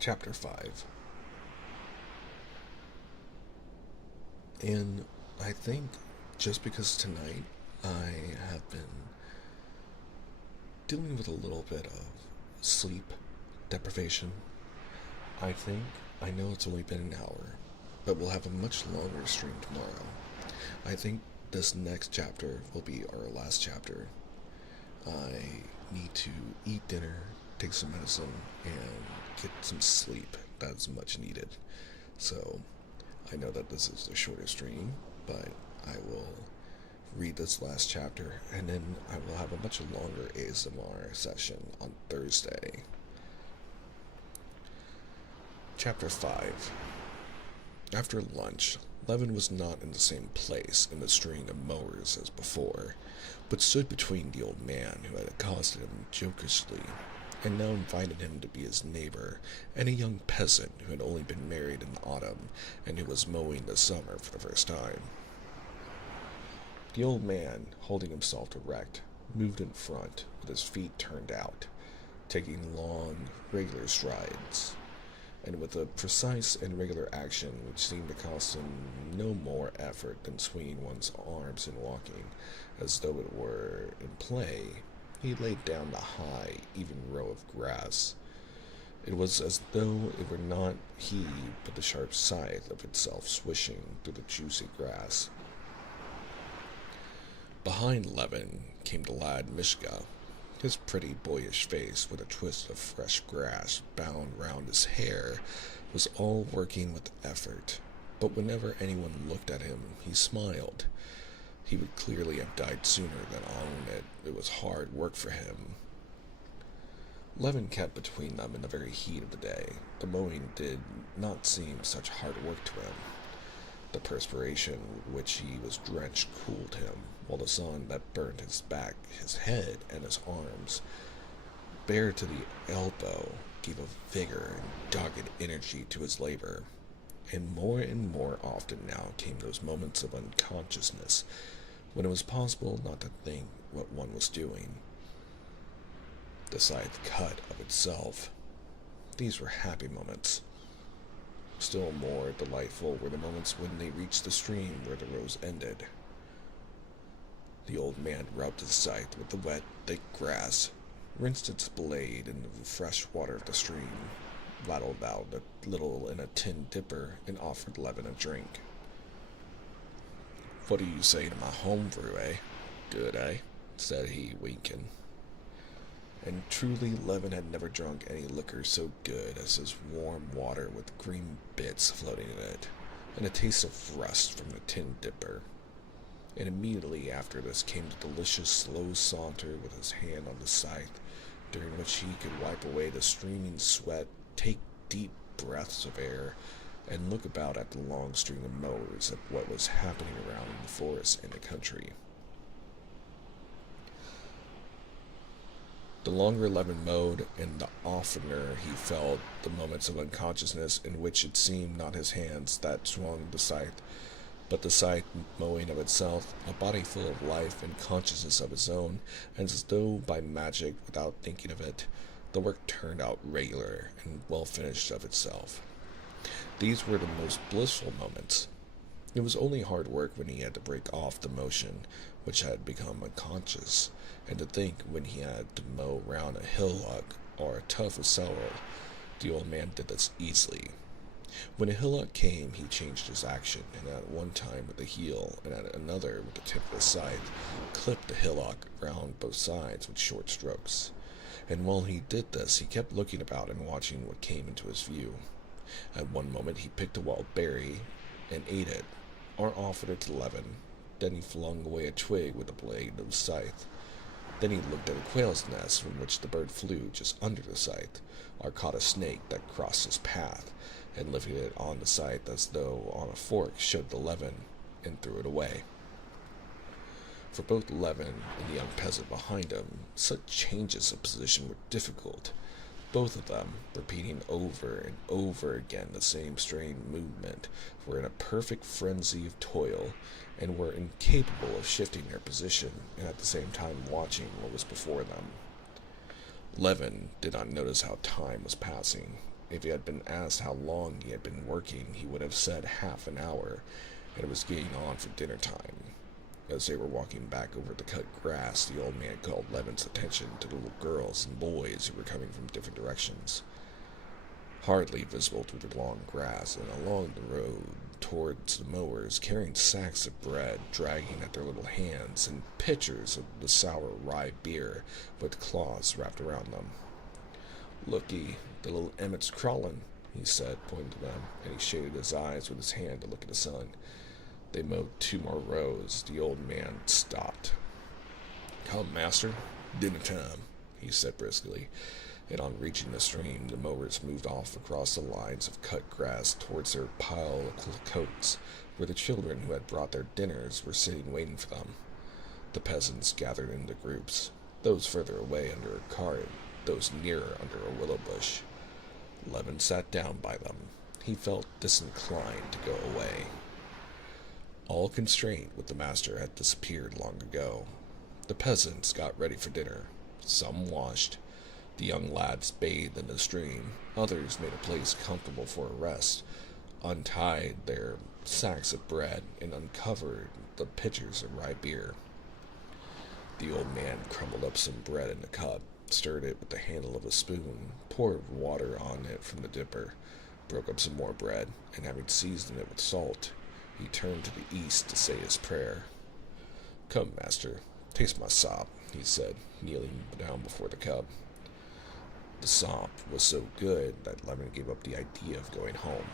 Chapter 5. And I think just because tonight I have been dealing with a little bit of sleep deprivation, I know it's only been an hour, but we'll have a much longer stream tomorrow. I think this next chapter will be our last chapter. I need to eat dinner, take some medicine, and get some sleep. That's much needed. So, I know that this is a shorter stream, but I will read this last chapter, and then I will have a much longer ASMR session on Thursday. Chapter 5. After lunch, Levin was not in the same place in the string of mowers as before, but stood between the old man who had accosted him jocosely, and now invited him to be his neighbor, and a young peasant who had only been married in the autumn, and who was mowing this summer for the first time. The old man, holding himself erect, moved in front, with his feet turned out, taking long, regular strides, and with a precise and regular action which seemed to cost him no more effort than swinging one's arms in walking, as though it were in play, he laid down the high, even row of grass. It was as though it were not he, but the sharp scythe of itself swishing through the juicy grass. Behind Levin came the lad Mishka. His pretty boyish face, with a twist of fresh grass bound round his hair, was all working with effort, but whenever anyone looked at him, he smiled. He would clearly have died sooner than own it. It was hard work for him. Levin kept between them in the very heat of the day. The mowing did not seem such hard work to him. The perspiration with which he was drenched cooled him, while the sun that burned his back, his head, and his arms, bare to the elbow, gave a vigor and dogged energy to his labor. And more often now came those moments of unconsciousness, when it was possible not to think what one was doing. The scythe cut of itself. These were happy moments. Still more delightful were the moments when they reached the stream where the rows ended. The old man rubbed his scythe with the wet, thick grass, rinsed its blade in the fresh water of the stream, ladled out a little in a tin dipper, and offered Levin a drink. "What do you say to my home brew, eh? Good, eh?" said he, winking. And truly Levin had never drunk any liquor so good as his warm water with green bits floating in it, and a taste of rust from the tin dipper. And immediately after this came the delicious slow saunter with his hand on the scythe, during which he could wipe away the streaming sweat, take deep breaths of air, and look about at the long string of mowers at what was happening around in the forest and the country. The longer Levin mowed, and the oftener he felt the moments of unconsciousness in which it seemed not his hands that swung the scythe, but the scythe mowing of itself, a body full of life and consciousness of its own, and as though by magic, without thinking of it, the work turned out regular and well finished of itself. These were the most blissful moments. It was only hard work when he had to break off the motion which had become unconscious, and to think when he had to mow round a hillock or a tuft of sorrel. The old man did this easily. When a hillock came, he changed his action, and at one time with the heel, and at another with the tip of the scythe, clipped the hillock round both sides with short strokes. And while he did this, he kept looking about and watching what came into his view. At one moment he picked a wild berry and ate it, or offered it to Levin. Then he flung away a twig with the blade of the scythe. Then he looked at a quail's nest from which the bird flew just under the scythe, or caught a snake that crossed his path, and lifted it on the scythe as though on a fork, showed to Levin, and threw it away. For both Levin and the young peasant behind him, such changes of position were difficult, both of them repeating over and over again the same strained movement, were in a perfect frenzy of toil, and were incapable of shifting their position, and at the same time watching what was before them. Levin did not notice how time was passing. If he had been asked how long he had been working, he would have said half an hour, and it was getting on for dinner time. As they were walking back over the cut grass, the old man called Levin's attention to the little girls and boys who were coming from different directions. Hardly visible through the long grass and along the road towards the mowers, carrying sacks of bread, dragging at their little hands, and pitchers of the sour rye beer with cloths wrapped around them. "Looky, the little Emmet's crawling," he said, pointing to them, and he shaded his eyes with his hand to look at the sun. They mowed 2 more rows. The old man stopped. "Come, master, dinner time," he said briskly, and on reaching the stream, the mowers moved off across the lines of cut grass towards their pile of coats, where the children who had brought their dinners were sitting waiting for them. The peasants gathered into groups, those further away under a cart, those nearer under a willow bush. Levin sat down by them. He felt disinclined to go away. All constraint with the master had disappeared long ago. The peasants got ready for dinner. Some washed. The young lads bathed in the stream. Others made a place comfortable for a rest, untied their sacks of bread, and uncovered the pitchers of rye beer. The old man crumbled up some bread in a cup, stirred it with the handle of a spoon, poured water on it from the dipper, broke up some more bread, and having seasoned it with salt, he turned to the east to say his prayer. "Come, master, taste my sop," he said, kneeling down before the cup. The sop was so good that Levin gave up the idea of going home.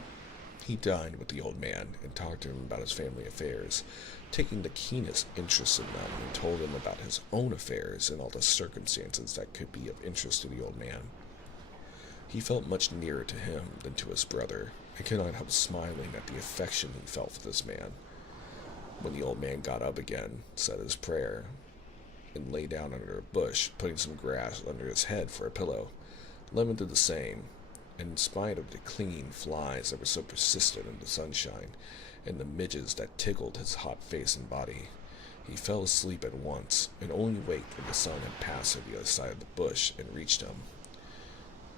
He dined with the old man and talked to him about his family affairs, taking the keenest interest in them, and told him about his own affairs and all the circumstances that could be of interest to the old man. He felt much nearer to him than to his brother, and could not help smiling at the affection he felt for this man. When the old man got up again, said his prayer, and lay down under a bush, putting some grass under his head for a pillow, Levin did the same, and in spite of the clinging flies that were so persistent in the sunshine, and the midges that tickled his hot face and body, he fell asleep at once, and only waked when the sun had passed to the other side of the bush and reached him.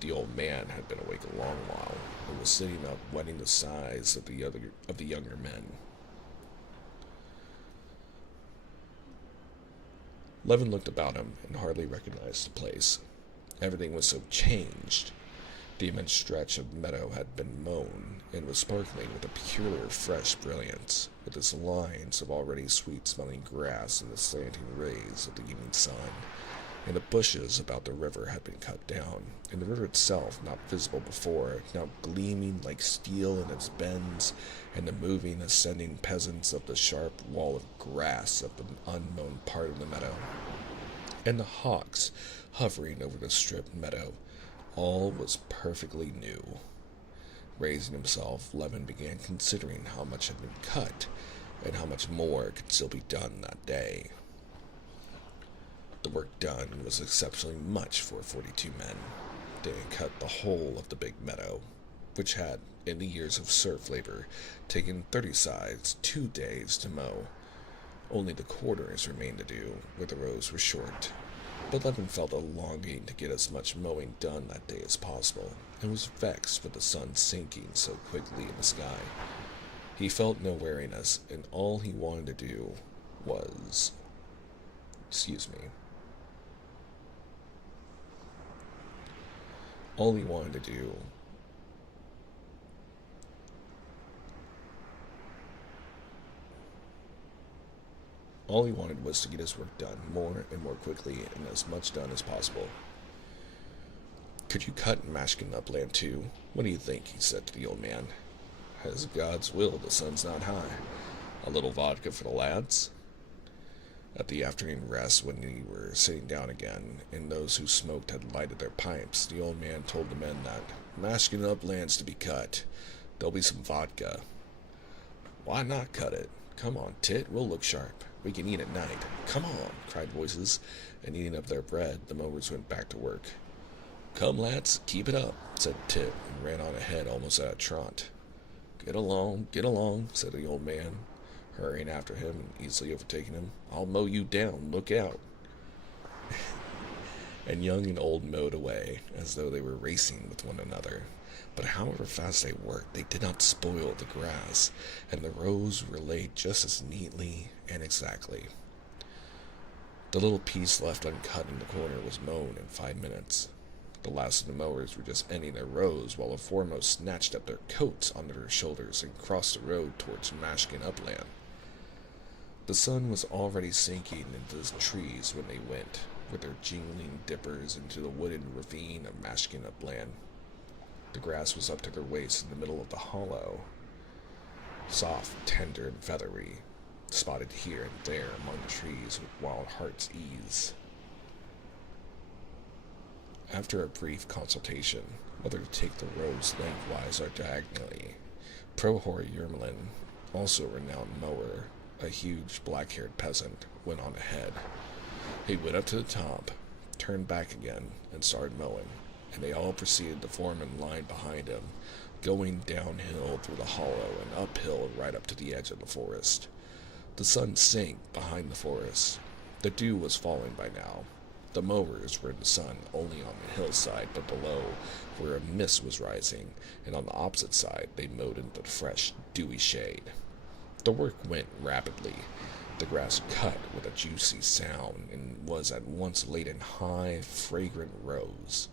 The old man had been awake a long while, and was sitting up wetting the sides of the younger men. Levin looked about him and hardly recognized the place. Everything was so changed. The immense stretch of meadow had been mown, and was sparkling with a peculiar fresh brilliance, with its lines of already sweet-smelling grass in the slanting rays of the evening sun, and the bushes about the river had been cut down, and the river itself, not visible before, now gleaming like steel in its bends, and the moving, ascending peasants of the sharp wall of grass of the unmown part of the meadow, and the hawks hovering over the stripped meadow. All was perfectly new. Raising himself, Levin began considering how much had been cut, and how much more could still be done that day. The work done was exceptionally much for 42 men. They had cut the whole of the big meadow, which had, in the years of serf labor, taken 30 sides 2 days to mow. Only the quarters remained to do, where the rows were short. But Levin felt a longing to get as much mowing done that day as possible, and was vexed with the sun sinking so quickly in the sky. He felt no weariness, and all he wanted to do was... All he wanted to do All he wanted was to get his work done more and more quickly, and as much done as possible. "Could you cut and mashkin up land too? What do you think?" he said to the old man. "As God's will, the sun's not high. A little vodka for the lads?" At the afternoon rest, when they were sitting down again, and those who smoked had lighted their pipes, the old man told the men that mashkin up land's to be cut. There'll be some vodka. "Why not cut it? Come on, Tit, we'll look sharp. We can eat at night. Come on," cried voices, and eating up their bread, the mowers went back to work. "Come, lads, keep it up," said Tit, and ran on ahead almost at a trot. Get along," said the old man, hurrying after him and easily overtaking him. "I'll mow you down, look out." And young and old mowed away, as though they were racing with one another. But however fast they worked, they did not spoil the grass, and the rows were laid just as neatly and exactly. The little piece left uncut in the corner was mown in 5 minutes. The last of the mowers were just ending their rows while the foremost snatched up their coats onto their shoulders and crossed the road towards Mashkin Upland. The sun was already sinking into the trees when they went, with their jingling dippers into the wooded ravine of Mashkin Upland. The grass was up to their waists in the middle of the hollow, soft, tender, and feathery, spotted here and there among the trees with wild heart's ease. After a brief consultation, whether to take the rows lengthwise or diagonally, Prohor Yermelin, also a renowned mower, a huge black-haired peasant, went on ahead. He went up to the top, turned back again, and started mowing, and they all proceeded to form in line behind him, going downhill through the hollow and uphill right up to the edge of the forest. The sun sank behind the forest. The dew was falling by now. The mowers were in the sun only on the hillside, but below, where a mist was rising, and on the opposite side, they mowed into the fresh, dewy shade. The work went rapidly. The grass cut with a juicy sound and was at once laid in high, fragrant rows.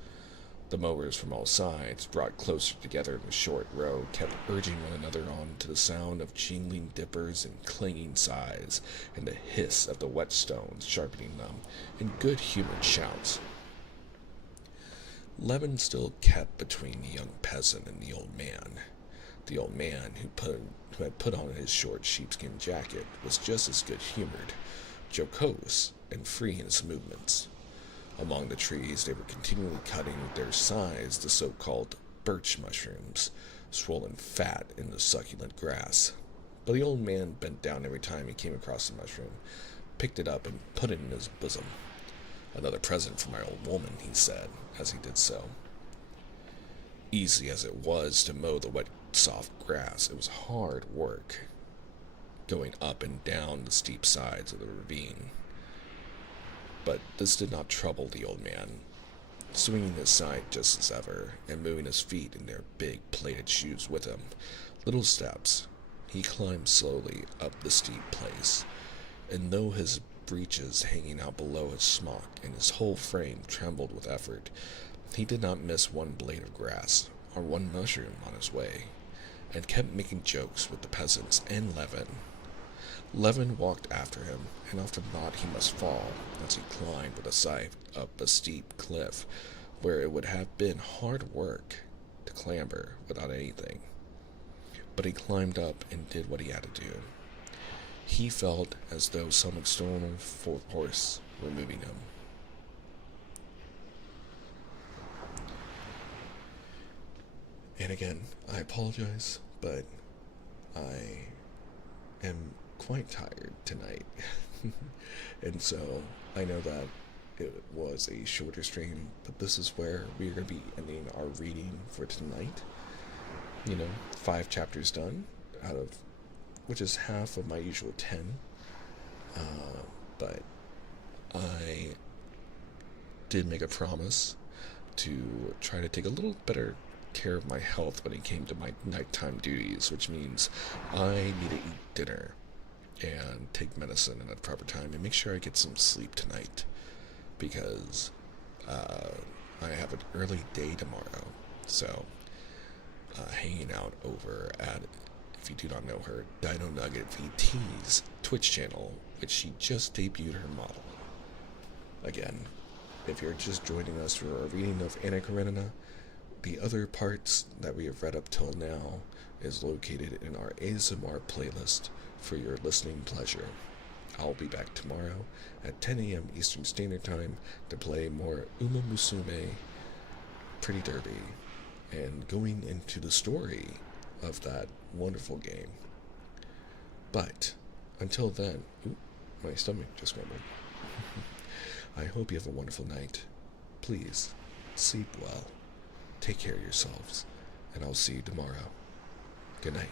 The mowers from all sides, brought closer together in the short row, kept urging one another on to the sound of jingling dippers and clanging scythes, and the hiss of the whetstones sharpening them, in good-humored shouts. Levin still kept between the young peasant and the old man. The old man, who had put on his short sheepskin jacket, was just as good-humored, jocose, and free in his movements. Among the trees, they were continually cutting with their scythes the so-called birch mushrooms, swollen fat in the succulent grass. But the old man bent down every time he came across a mushroom, picked it up, and put it in his bosom. "Another present for my old woman," he said, as he did so. Easy as it was to mow the wet, soft grass, it was hard work, going up and down the steep sides of the ravine. But this did not trouble the old man. Swinging his scythe just as ever, and moving his feet in their big plated shoes with him, little steps, he climbed slowly up the steep place, and though his breeches hanging out below his smock and his whole frame trembled with effort, he did not miss one blade of grass or one mushroom on his way, and kept making jokes with the peasants and Levin. Levin walked after him, and often thought he must fall as he climbed with a scythe up a steep cliff, where it would have been hard work to clamber without anything. But he climbed up and did what he had to do. He felt as though some external force were moving him. And again, I apologize, but I am quite tired tonight. And so I know that it was a shorter stream, but this is where we are going to be ending our reading for tonight. 5 chapters done, out of which is half of my usual 10. But I did make a promise to try to take a little better care of my health when it came to my nighttime duties, which means I need to eat dinner and take medicine at a proper time and make sure I get some sleep tonight, because I have an early day tomorrow. So hanging out over at, if you do not know her, Dino Nugget VT's Twitch channel, which she just debuted her model. Again, if you're just joining us for a reading of Anna Karenina, the other parts that we have read up till now is located in our ASMR playlist for your listening pleasure. I'll be back tomorrow at 10 a.m. Eastern Standard Time to play more Uma Musume Pretty Derby and going into the story of that wonderful game. But until then, my stomach just grumbled. I hope you have a wonderful night. Please, sleep well. Take care of yourselves, and I'll see you tomorrow. Good night.